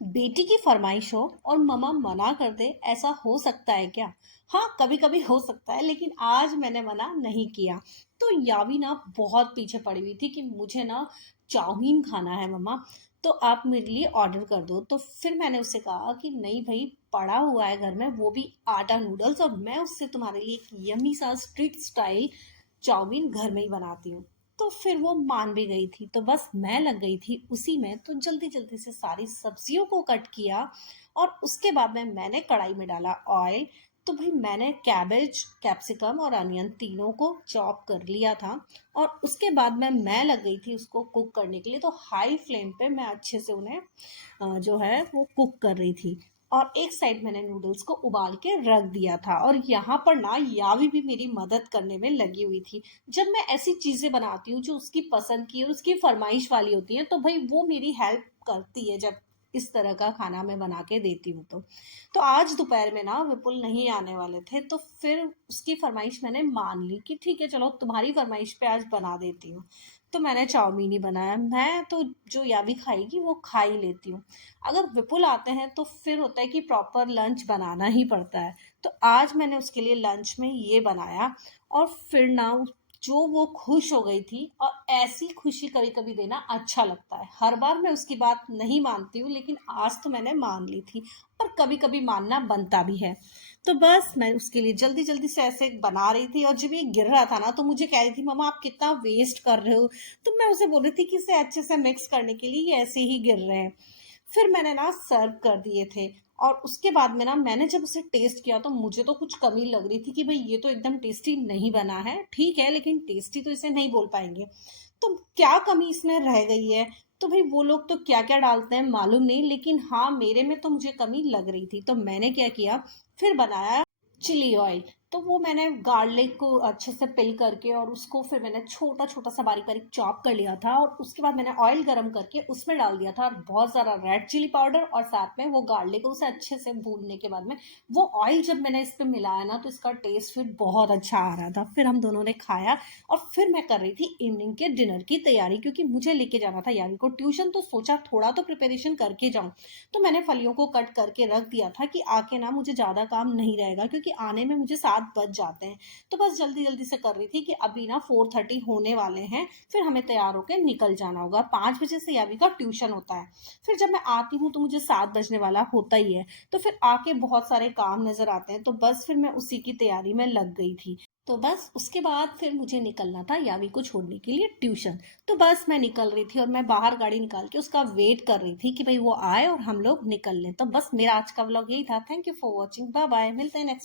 बेटी की फरमाइश हो और मम्मा मना कर दे, ऐसा हो सकता है क्या? हाँ, कभी कभी हो सकता है, लेकिन आज मैंने मना नहीं किया। तो यावी ना बहुत पीछे पड़ी हुई थी कि मुझे ना चाउमीन खाना है मम्मा, तो आप मेरे लिए ऑर्डर कर दो। तो फिर मैंने उससे कहा कि नहीं भाई, पड़ा हुआ है घर में, वो भी आटा नूडल्स, और मैं उससे तुम्हारे लिए एक यमी सा स्ट्रीट स्टाइल चाउमीन घर में ही बनाती हूँ। तो फिर वो मान भी गई थी, तो बस मैं लग गई थी उसी में। तो जल्दी जल्दी से सारी सब्जियों को कट किया और उसके बाद में मैंने कढ़ाई में डाला ऑयल। तो भाई मैंने कैबेज, कैप्सिकम और अनियन तीनों को चॉप कर लिया था। और उसके बाद में मैं लग गई थी उसको कुक करने के लिए। तो हाई फ्लेम पे मैं अच्छे से उन्हें जो है वो कुक कर रही थी। और एक साइड मैंने नूडल्स को उबाल के रख दिया था, और यहाँ पर ना यावी भी मेरी मदद करने में लगी हुई थी। जब मैं ऐसी चीजें बनाती हूँ जो उसकी पसंद की और उसकी फरमाइश वाली होती हैं, तो भाई वो मेरी हेल्प करती है जब इस तरह का खाना मैं बना के देती हूँ। तो आज दोपहर में ना विपुल नहीं आने वाले थे, तो फिर उसकी फरमाइश मैंने मान ली कि ठीक है, चलो तुम्हारी फरमाइश पे आज बना देती हूँ। तो मैंने चाउमीन ही बनाया। मैं तो जो यावी खाएगी वो खा ही लेती हूँ। अगर विपुल आते हैं तो फिर होता है कि प्रॉपर लंच बनाना ही पड़ता है। तो आज मैंने उसके लिए लंच में ये बनाया। और फिर ना जो वो खुश हो गई थी, और ऐसी खुशी कभी कभी देना अच्छा लगता है। हर बार मैं उसकी बात नहीं मानती हूँ, लेकिन आज तो मैंने मान ली थी। और कभी कभी मानना बनता भी है। तो बस मैं उसके लिए जल्दी जल्दी से ऐसे बना रही थी, और जब ये गिर रहा था ना तो मुझे कह रही थी मम्मा आप कितना वेस्ट कर रहे हो। तो मैं उसे बोल रही थी कि इसे अच्छे से मिक्स करने के लिए ये ऐसे ही गिर रहे हैं। फिर मैंने ना सर्व कर दिए थे। और उसके बाद में ना मैंने जब उसे टेस्ट किया तो मुझे तो कुछ कमी लग रही थी कि भाई ये तो एकदम टेस्टी नहीं बना है। ठीक है, लेकिन टेस्टी तो इसे नहीं बोल पाएंगे। तो क्या कमी इसमें रह गई है? तो भाई वो लोग तो क्या क्या डालते हैं मालूम नहीं, लेकिन हाँ मेरे में तो मुझे कमी लग रही थी। तो मैंने क्या किया, फिर बनाया चिली ऑयल। तो वो मैंने गार्लिक को अच्छे से पिल करके, और उसको फिर मैंने छोटा छोटा सा बारीक बारीक चॉप कर लिया था। और उसके बाद मैंने ऑयल गरम करके उसमें डाल दिया था, और बहुत सारा रेड चिली पाउडर, और साथ में वो गार्लिक को उसे अच्छे से भूनने के बाद में वो ऑयल जब मैंने इस पे मिलाया ना, तो इसका टेस्ट फिर बहुत अच्छा आ रहा था। फिर हम दोनों ने खाया। और फिर मैं कर रही थी इवनिंग के डिनर की तैयारी, क्योंकि मुझे लेके जाना था यावी को ट्यूशन। तो सोचा थोड़ा तो प्रिपरेशन करके जाऊं। तो मैंने फलियों को कट करके रख दिया था कि आके ना मुझे ज़्यादा काम नहीं रहेगा, क्योंकि आने में मुझे 7 बज जाते हैं। तो बस जल्दी जल्दी से कर रही थी कि अभी ना 4:30 होने वाले हैं। फिर हमें तैयार होकर निकल जाना होगा। 5 बजे से यावी का ट्यूशन होता है। फिर जब मैं आती हूँ तो मुझे 7 बजने वाला होता ही है। तो फिर आके बहुत सारे काम नजर आते हैं, तो बस फिर मैं उसी की तैयारी में लग गई थी। तो बस उसके बाद फिर मुझे निकलना था यावी को छोड़ने के लिए ट्यूशन। तो बस मैं निकल रही थी, और मैं बाहर गाड़ी निकाल के उसका वेट कर रही थी कि भाई वो आए और हम लोग निकल लें। तो बस मेरा आज का व्लॉग यही था। Thank you for watching, bye bye, मिलते हैं नेक्स्ट।